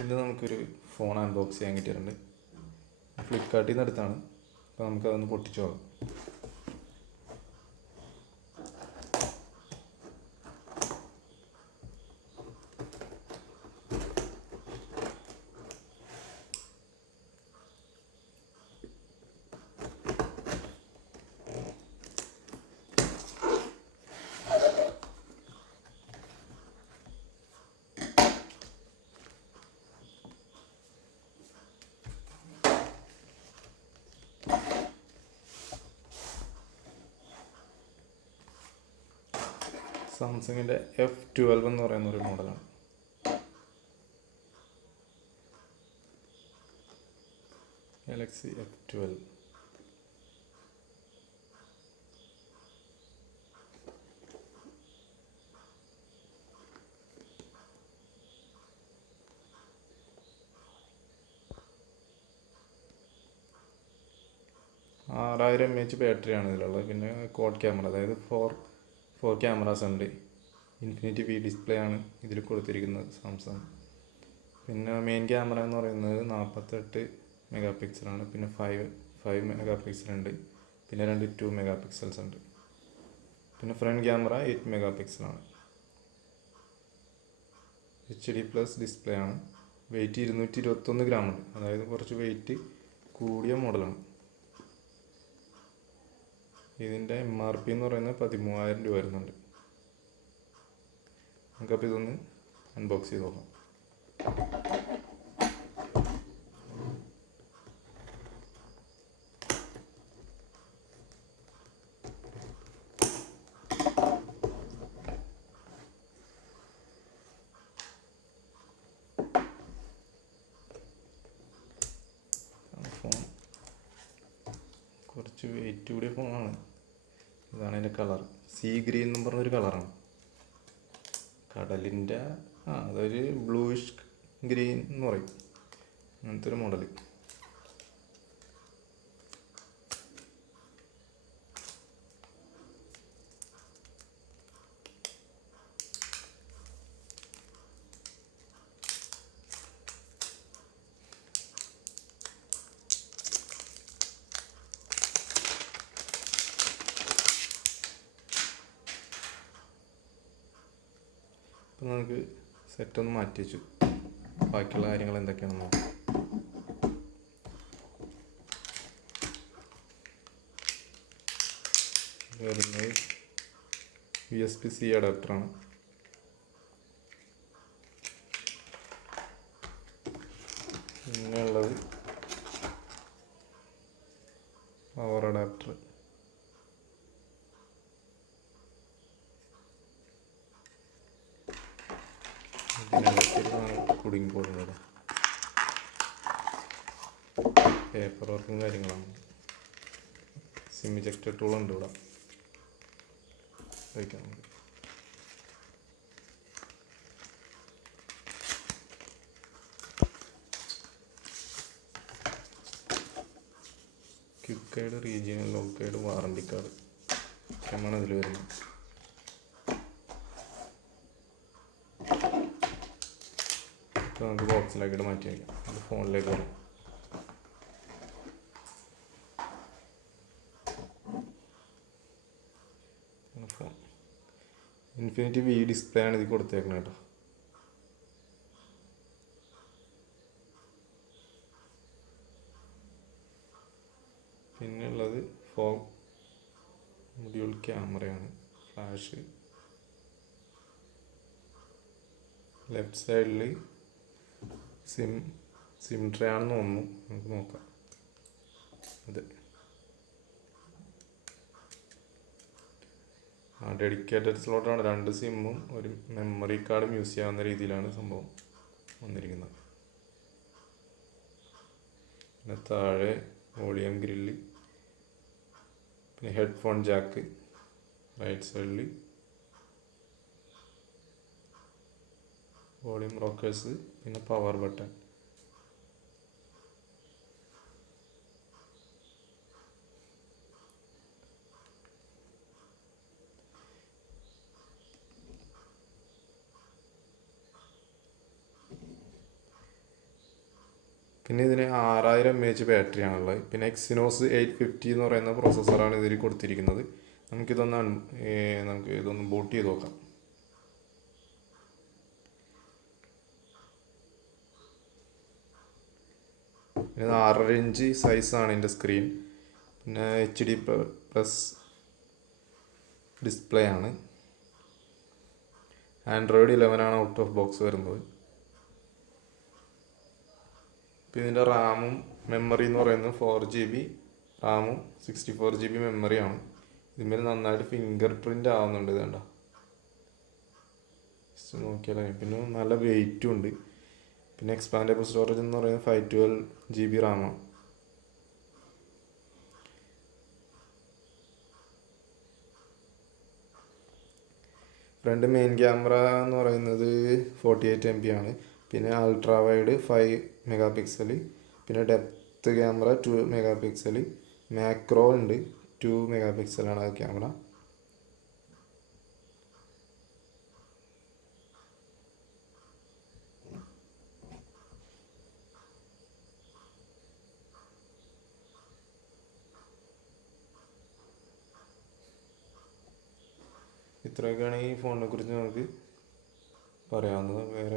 ഇന്ന് നമുക്കൊരു phone unbox ചെയ്യാൻ കിട്ടിയിട്ടുണ്ട്. ഫ്ലിപ്കാർട്ടിൽ നിന്ന് എടുത്താണ്. അപ്പോൾ നമുക്കതൊന്ന് പൊട്ടിച്ചു നോക്കാം. സാംസങ്ങിൻ്റെ F12 എന്ന് പറയുന്ന ഒരു മോഡലാണ്. Galaxy F12. $6000 mAh ബാറ്ററിയാണ് ഇതിലുള്ളത്. പിന്നെ ക്വാഡ് ക്യാമറ, അതായത് ഫോർ ക്യാമറാസ് ഉണ്ട്. ഇൻഫിനിറ്റി വി ഡിസ്പ്ലേ ആണ് ഇതിൽ കൊടുത്തിരിക്കുന്നത് സാംസങ്. പിന്നെ മെയിൻ ക്യാമറ എന്ന് പറയുന്നത് 48 മെഗാ പിക്സലാണ്. പിന്നെ 5 മെഗാ പിക്സൽ ഉണ്ട്. പിന്നെ 2 മെഗാ പിക്സൽസ് ഉണ്ട്. പിന്നെ ഫ്രണ്ട് ക്യാമറ 8 മെഗാ പിക്സലാണ്. HD+ ഡിസ്പ്ലേ ആണ്. വെയിറ്റ് 221 ഗ്രാം ഉണ്ട്, അതായത് കുറച്ച് വെയിറ്റ് കൂടിയ മോഡലാണ്. ഇതിൻ്റെ MRP എന്ന് പറയുന്നത് 13,000 രൂപ വരുന്നുണ്ട്. നമുക്കപ്പോൾ ഇതൊന്ന് അൺബോക്സ് ചെയ്ത് നോക്കാം. ഫോൺ കുറച്ച് വെയിറ്റ് കൂടിയ ഫോണാണ്. ഇതാണ് അതിൻ്റെ കളർ. സീ ഗ്രീൻ എന്ന് പറഞ്ഞൊരു കളറാണ്. കടലിൻ്റെ അതൊരു ബ്ലൂയിഷ് ഗ്രീൻ എന്ന് പറയും, അങ്ങനത്തെ ഒരു മോഡൽ. അപ്പം നമുക്ക് സെറ്റൊന്ന് മാറ്റി വെച്ചു. ബാക്കിയുള്ള കാര്യങ്ങൾ എന്തൊക്കെയാണെന്ന് നോക്കാം. വരുന്നത് USB-C അഡാപ്റ്ററാണ്. പിന്നെ ഉള്ളത് പവർ അഡാപ്റ്റർ. കുടുങ്ങിപ്പോടുന്നത് പേപ്പർ വർക്കും കാര്യങ്ങളാണ്. സിം ഇജക്ടർ ടൂളുണ്ട് ഇവിടെ വയ്ക്കാൻ മതി. Quick card, regional lock card, warranty card ഒക്കെയാണ് ഇതിൽ വരുന്നത്. ഇപ്പോൾ നമുക്ക് ബോക്സിലാക്കിയിട്ട് മാറ്റി വയ്ക്കാം. അത് ഫോണിലേക്ക് വരും. ഫോൺ ഇൻഫിനിറ്റി വി ഡിസ്പ്ലേ ആണ് ഇത് കൊടുത്തേക്കുന്നത് കേട്ടോ. പിന്നെ ഉള്ളത് മൊഡ്യൂൾ ക്യാമറയാണ്. ഫ്ലാഷ് ലെഫ്റ്റ് സൈഡിൽ സിം ട്രേ ആണെന്ന് തോന്നുന്നു. നമുക്ക് നോക്കാം. അതെ, ഡെഡിക്കേറ്റഡ് സ്ലോട്ടാണ്. 2 സിമ്മും ഒരു മെമ്മറി കാർഡും യൂസ് ചെയ്യാവുന്ന രീതിയിലാണ് സംഭവം വന്നിരിക്കുന്നത്. പിന്നെ താഴെ വോളിയം ഗ്രില്ല്, പിന്നെ ഹെഡ്ഫോൺ ജാക്ക് റൈറ്റ് സൈഡിൽ, വോളിയം റോക്കേഴ്സ്, പിന്നെ പവർ ബട്ടൺ. പിന്നെ ഇതിന് 6000 mAh ബാറ്ററിയാണുള്ളത്. പിന്നെ എക്സിനോസ് 850 എന്ന് പറയുന്ന പ്രോസസ്സറാണ് ഇതിൽ കൊടുത്തിരിക്കുന്നത്. നമുക്ക് ഇതൊന്ന് ബൂട്ട് ചെയ്ത് നോക്കാം. ഇത് 6.5 ഇഞ്ച് സൈസാണ് ഇതിൻ്റെ സ്ക്രീൻ. പിന്നെ HD+ ഡിസ്പ്ലേ ആണ്. Android 11 ഔട്ട് ഓഫ് ബോക്സ് വരുന്നത്. പിന്നെ ഇതിൻ്റെ റാമും മെമ്മറി എന്ന് പറയുന്നത് 4GB റാമും 64GB മെമ്മറിയാണ്. ഇതിന്മേൽ നന്നായിട്ട് ഫിംഗർ പ്രിൻ്റ് ആവുന്നുണ്ട്. ഇതേണ്ട നോക്കിയാലേ. പിന്നെ നല്ല വെയിറ്റും ഉണ്ട്. പിന്നെ എക്സ്പാൻഡബിൾ സ്റ്റോറേജ് എന്ന് പറയുന്നത് 512GB റാമാണ്. ഫ്രണ്ട് മെയിൻ ക്യാമറ എന്ന് പറയുന്നത് 48 MP ആണ്. പിന്നെ അൾട്രാ വൈഡ് 5 MP. പിന്നെ ഡെപ്ത് ക്യാമറ 2 MP. മാക്രോ ഉണ്ട് 2 MP ആണ് ആ ക്യാമറ. ഇത്രയൊക്കെയാണ് ഈ ഫോണിനെ കുറിച്ച് നമുക്ക് പറയാവുന്നത്. വേറെ